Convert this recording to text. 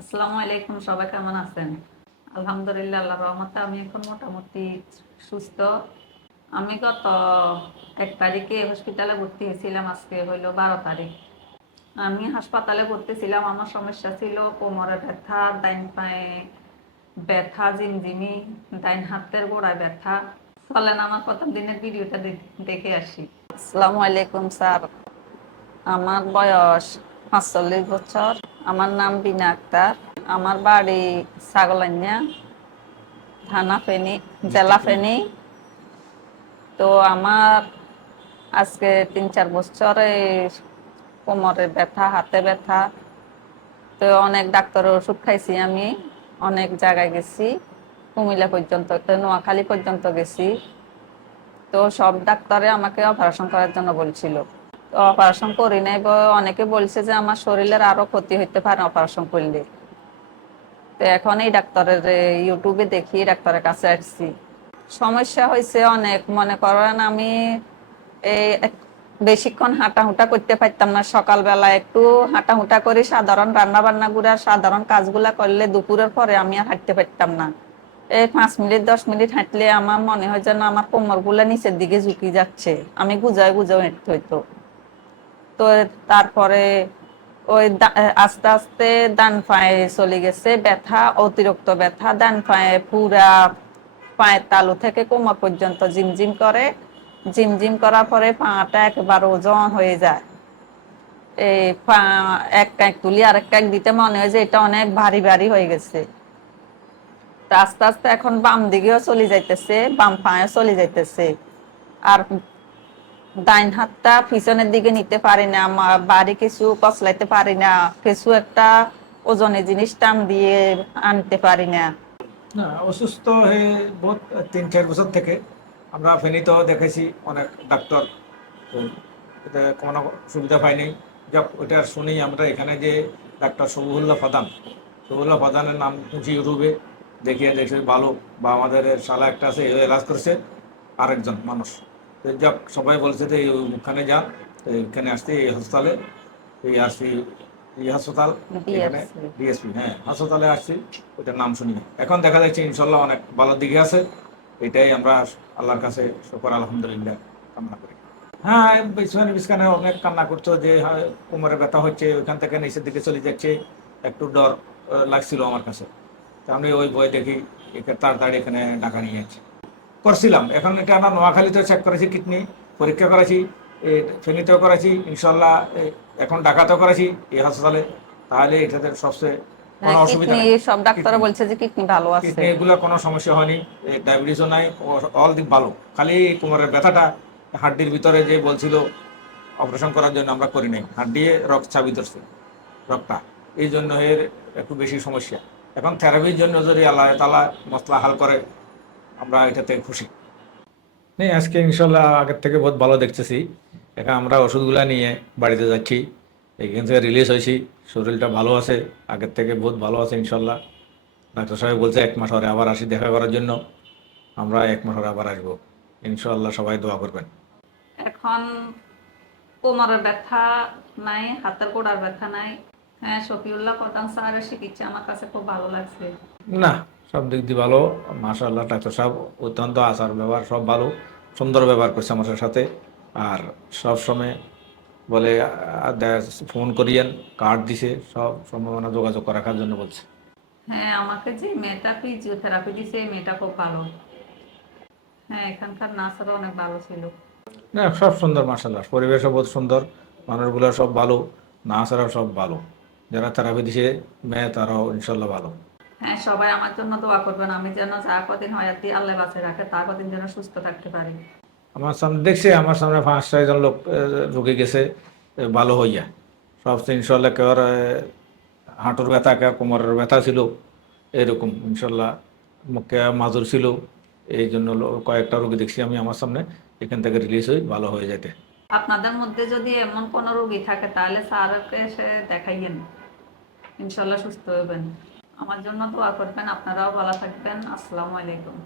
আসসালামু আলাইকুম, সবাই কেমন আছেন? আলহামদুলিল্লাহ, আল্লাহ রহমতে আমি এখন মোটামুটি সুস্থ। আমি গত এক তারিখে হসপিটালে ভর্তি হয়েছিলাম, আজকে হইল বারো তারিখ। আমি হাসপাতালে ভর্তি ছিলাম, আমার সমস্যা ছিল কোমরে ব্যথা, ডাইন পায়ে ব্যথা জিমজিমি ডাইন হাতের গোড়ায় ব্যথা। চলেন, আমার প্রথম দিনের ভিডিওটা দেখে আসি। আসসালামু আলাইকুম, স্যার। আমার বয়স পাঁচচল্লিশ বছর। আমার নাম বিনা আক্তার। আমার বাড়ি ছাগলান্যা থানা ফেনী, জেলা ফেনী। তো আমার আজকে তিন চার বছরে কোমরে ব্যথা, হাতে ব্যথা। তো অনেক ডাক্তারের ওষুধ খাইছি আমি, অনেক জায়গায় গেছি। কুমিল্লা পর্যন্ত, তো নোয়াখালী পর্যন্ত গেছি। তো সব ডাক্তারে আমাকে অপারেশন করার জন্য বলছিল। অপারেশন করি নাই অনেকে বলছে যে আমার শরীরের আরও ক্ষতি হইতে পারে অপারেশন করলে। তো এখন এই ডাক্তারের ইউটিউবে দেখি ডাক্তারের কাছে আসছি। সমস্যা হয়েছে অনেক, মনে করেন আমি এই বেশিক্ষণ হাঁটাহুটা করতে পারতাম না। সকালবেলা একটু হাঁটাহুটা করে, সাধারণ রান্না বান্না গুলা সাধারণ কাজগুলা করলে দুপুরের পরে আমি আর হাঁটতে পারতাম না। এই পাঁচ মিনিট, দশ মিনিট হাঁটলে আমার মনে হয় যেন আমার কোমরগুলা নিচের দিকে ঝুঁকি যাচ্ছে। আমি গুজায় গুজায় হাঁটতে হইতো। তো তারপরে ওই আস্তে আস্তে ডান পায়ে চলে গেছে ব্যথা, অতিরিক্ত ব্যথা। ডান পায়ে পুরা পায়ের তালু থেকে কোমর পর্যন্ত জিমজিম করে। জিমজিম করার পরে পাটা একবার ওজন হয়ে যায়। এই পা, এক কাঁক তুলি আরেক কাঁক দিতে মনে হয় যে এটা অনেক ভারী ভারী হয়ে গেছে। তা আস্তে আস্তে এখন বাম দিকেও চলে যাইতেছে, বাম পায়েও চলে যাইতেছে। আর ডাইন হাতটা পিছনের দিকে নিতে পারি না বাড়ি কিছু কচলাইতে পারি না, কিছু একটা ওজনের জিনিস টান দিয়ে আনতে পারি না। অসুস্থ হয়ে বহুত তিন চার বছর থেকে আমরা ফেনীতেও দেখেছি অনেক ডাক্তার। এতে কোনো সুবিধা পাইনি যাক, ওইটা শুনি আমরা এখানে যে ডাক্তার সবুল্লাহ প্রধান। সবুল্লাহ প্রধানের নাম শুনছি ইউটিউবে দেখিয়ে দেখছি ভালো। বা আমাদের শালা একটা আছে এলাজ করছে আরেকজন মানুষ। যাক সবাই বলছে যে ওখানে যান এখানে আসছি এই হাসপাতালে এই আসছি এই হাসপাতাল এখানে ডিএসপি হ্যাঁ হাসপাতালে আসছি ওইটার নাম শুনি এখন দেখা যাচ্ছে ইনশাল্লাহ অনেক ভালো দিকে আছে এটাই আমরা আল্লাহর কাছে শুকর আলহামদুলিল্লাহ কামনা করি। হ্যাঁ বিছানে বিছানে অনেক কান্না করতো যে হয়, কোমরে ব্যথা হচ্ছে ওইখান থেকে নিচের দিকে চলে যাচ্ছে একটু ডর লাগছিল আমার কাছে। তা আমি ওই বই দেখি একে তাড়াতাড়ি এখানে ঢাকা নিয়ে যাচ্ছি। করছিলাম। এখন এটা আমরা নোয়াখালীতেও চেক করেছি কিডনি পরীক্ষা করেছি ফেনীতেও করেছি ইনশাল্লাহ এখন ঢাকাতেও করেছি এই হাসপাতালে। তাহলে এটাতে সবচেয়ে কোনো অসুবিধা নেই। সব ডাক্তার বলছে যে কিডনি ভালো আছে। কিডনি এগুলো কোনো সমস্যা হয়নি ডায়াবেটিসও নাই অল দিক ভালো। খালি কোমরের ব্যথাটা হাড্ডির ভিতরে যে বলছিল অপারেশন করার জন্য আমরা করি নাই। হাড্ডি রক্ত চাবি ধরছে রক্তটা। এই জন্য এর একটু বেশি সমস্যা। এখন থেরাপির জন্য যদি আল্লাহ তালা মশলা হাল করে আমরা এটাতে খুশি। নেই আজকে ইনশাল্লাহ আগের থেকে বহুত ভালো দেখতেছি। এখন আমরা ওষুধগুলা নিয়ে বাড়িতে যাচ্ছি। এখান থেকে রিলিজ হয়েছি। শরীরটা ভালো আছে আগের থেকে বহুত ভালো আছে ইনশাল্লাহ। ডাক্তার সাহেব বলছে এক মাস পরে আবার আসি দেখা করার জন্য। আমরা এক মাস পরে আবার আসব। ইনশাল্লাহ সবাই দোয়া করবেন। এখন কোমরের ব্যথা নাই হাতের গোড়ার ব্যথা নাই। হ্যাঁ শফিউল্লাহ প্রধান স্যারের চিকিৎসা আমার কাছে খুব ভালো লাগছে। না সব দিক দিয়ে ভালো। মাশাল্লাহ ডাক্তার সাহেব অত্যন্ত আচার ব্যবহার সব ভালো। সুন্দর ব্যবহার করছে আমার সাথে। আর সব সময় বলে ফোন করিয়েন কার্ড দিছে সব সম্ভাবনা যোগাযোগ রাখার জন্য বলছে। হ্যাঁ আমাকে যে মেয়েটা ফিজিওথেরাপি দিছে এই মেয়েটা খুব ভালো। হ্যাঁ এখানকার নার্সরা অনেক ভালো ছিল। না সব সুন্দর মার্শাল্লাহ পরিবেশও বহুত সুন্দর মানুষগুলো সব ভালো নার্সারাও সব ভালো। যারা থেরাপি দিছে মেয়ে তারাও ইনশাল্লাহ ভালো। হ্যাঁ সবাই আমার জন্য দোয়া করবেন। আমি যেন যা কদিন হয় আর আল্লাহ বাঁচে রাখে তা কদিন যেন সুস্থ থাকতে পারি। আমার সামনে দেখছি আমার সামনে পাঁচ ছয়জন লোক ঢুকে গেছে ভালো হইয়া। সব ইনশাল্লাহ কেউ হাঁটুর ব্যথা কেউ কোমরের ব্যথা ছিল এরকম ইনশাল্লাহ। মুখে মাজুর ছিল এই জন্য কয়েকটা রোগী দেখছি আমি আমার সামনে এখান থেকে রিলিজ হই ভালো হয়ে যেতে আপনাদের মধ্যে যদি এমন কোনো রোগী থাকে তাহলে স্যারকে এসে দেখাইয়েন। ইনশাল্লাহ সুস্থ হবেন আমার জন্য দোয়া করবেন আপনারাও ভালো থাকবেন। আসসালামু আলাইকুম।